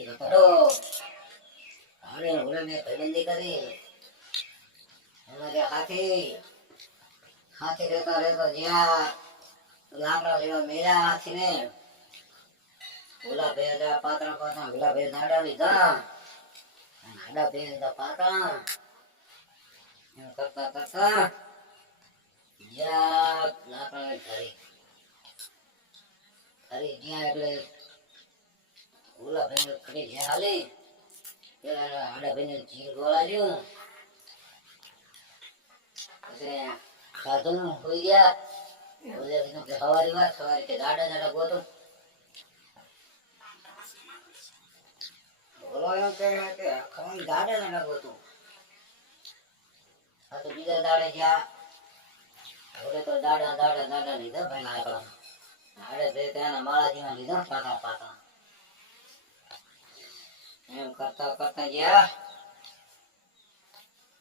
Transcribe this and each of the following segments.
એ તો પડો અરે ઓલે ને ભાઈબંધી કરી અમારે હાથી રહેતો જ્યાં લાકડા લેવા મેળા હાથી ને ઓલા બે પાત્રા ઓલા બે દાડા લીધા આડા બે લીધા પાત્રા એમ કરતા કરતા જ્યાં લાકડા ઘરે જ્યાં એટલે ઓલા બે ખડી જ્યાં હાલી પેલા આડા બે ને જીર ગોળાડ્યું પછી સાધુ હોઈ ગયા સવારી વાત સવારે કે દાડા ગોતો બોલો એમ કે ખવાની દાડા ગોતું આ તો બીજા દાડે જ્યાં હવે તો દાડા લીધા ભાઈ લાકડા આડે બે ત્યાંના માળાજીમાં લીધા પાતા એમ કરતા કરતા ગયા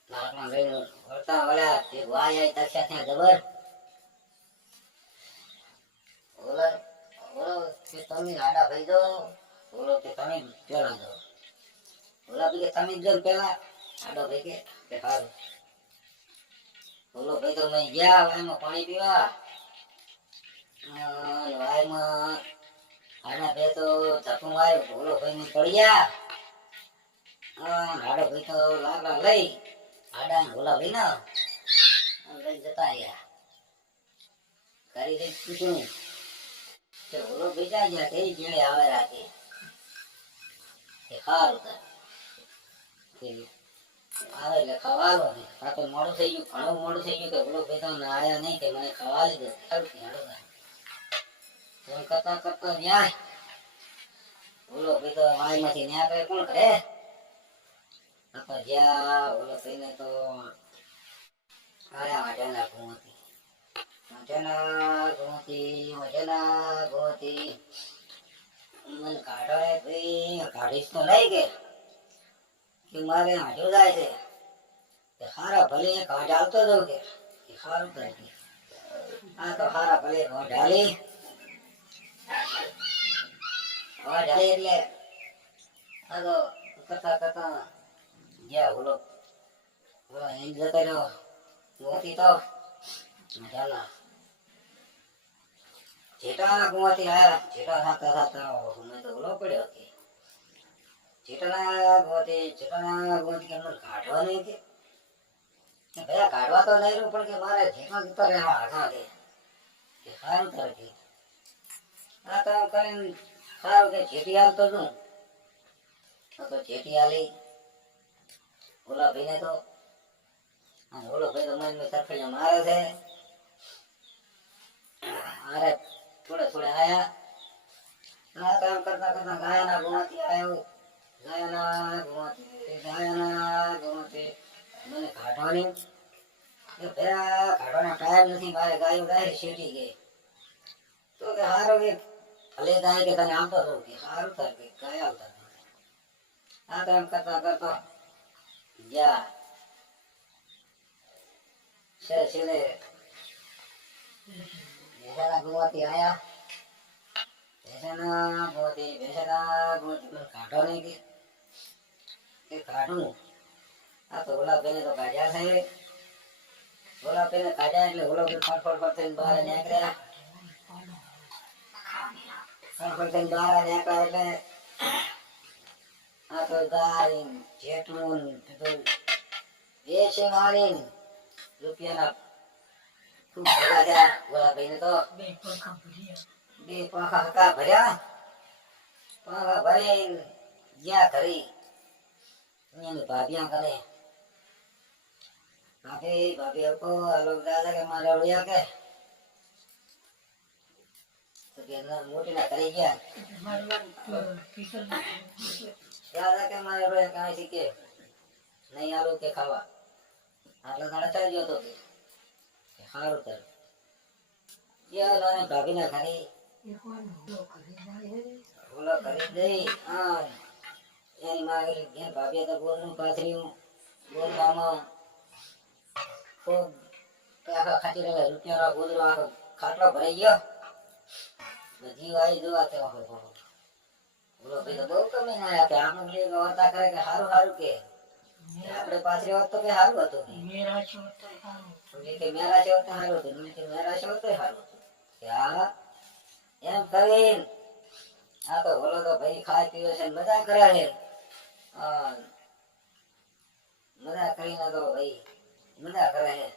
લાકડા લઈને વળતા વળ્યા તે વાય આવી તસ્યા ત્યાં જબર ઓલો કે તમે આડા ભાઈ દો ઓલો કે તમે પેલા દો ઓલા કે તમે જ પેલા આડો ભાઈ કે સારું ઓલો ભાઈ તો મેં ગયા વાયમાં પાણી પીવા વાયમાં આડા ભાઈ તો ધક્કું વાય ઓલો ભાઈ ને પડી ગયા આડો ભાઈ તો લાકડા લઈ આડા ઓલા ભાઈ ના લઈ જતા રહ્યા કરી દઈ પૂછ્યું ઓલો ભેજા ગયા કઈ જેડે આવે રાખે સારું આવે એટલે ખવાલો ને આ તો મોડું થઈ ગયું ઘણું મોડું થઈ ગયું કે ઓલો ભેગા આયા નહીં કે મને ખવા લીધું સારું કરતા કરતા ન્યાય ઓલો ભેગો વાય માંથી ન્યા કરે કોણ કરે જ્યાં ઓલો થઈને તો આયા વાટેલા ગોતી મને કાઢો ભાઈ કાઢીશ તો નહીં કે મારે હાંડ્યું જાય છે કે હારા ભલે કાઢ આવતો દઉં કે સારું કરે આ તો હારા ભલે ઢાલી એટલે આ તો કરતા કરતા જ્યાં ઓલો એમ જતો રહ્યો ગોતી તો ચાલા જેટા ગુવાથી આયા જેટા ખાતા ખાતા મેં તો ઓલો પડ્યો કે જેટાના ગોવાથી કે અમને કાઢવા નહીં કે ભયા કાઢવા તો નહીં રહ્યું પણ કે મારે જેટલા જતો રહેવા હતા કે સારું કરે કે આ તો કરીને સારું કે જેટી હાલતો છું તો જેટી હાલી ઓલા ભાઈને તો ઓલો ભાઈ તો મને સરફળિયા મારે છે અરે થોડે આયા આ કામ કરતા કરતા ગાયના ગુમાતી આવ્યો ગાયના ગુમાતી મને કાઢવાની પેલા કાઢવાનો ટાઈમ નથી મારે ગાયો ગાય શેટી ગઈ તો કે હારો કે ભલે ગાય કે તને આવતો હતો કે સારું થાય કે ગાય આવતા આ કામ કરતા કરતા જા છેલ્લે ભેસાના ગુમાતી આયા ભેસાના ગુમાતી કાઢો નહીં કે કાઢું આ તો ઓલા પેને તો કાઢ્યા છે ઓલા પેને કાઢ્યા એટલે ઓલો ફટફટ થઈને બહાર નીકળ્યા ફટફટ થઈને બહાર નીકળ્યા એટલે આ તો ગાય જેટલું વેચે મારીને રૂપિયાના ખૂબ ભેગા થયા ઓલા ભાઈને તો બે પાંખા હકા ભર્યા પાંખા ભરીને ગયા ઘરી એની ભાભિયા કરે ભાભી હકો આલો દાદા કે મારા રોયા કે તો કે મોટી ના કરી ગયા દાદા કે મારા રોયા કાંઈ શીખે નહીં આલો કે ખાવા આટલા દાડા ચાલ્યો હતો કે સારું કર ભાભી ના ખાલી ઓલો કરી દઈ એની માં ભાભી તો ગોળનું પાથર્યું ગોળવામાં ખૂબ આખા ખાતી રહ્યા રૂપિયા ગોદરો આખો ખાટલો ભરાઈ ગયો બધી વાય જોવા તેવા હોય બોલો ભાઈ તો બહુ કમી ના કે આપણે બધી વાર્તા કરે કે સારું સારું કે આપણે પાછળ વાત તો કે સારું હતું કે મેરા છો તો સારું. કે મેરા છે તો સારું હતું કે મેરા છે તો સારું હતું કે આ એમ કરીને આ તો બોલો તો ભાઈ ખાય પીવે છે મજા કરે છે મજા કરીને તો ભાઈ મજા કરે છે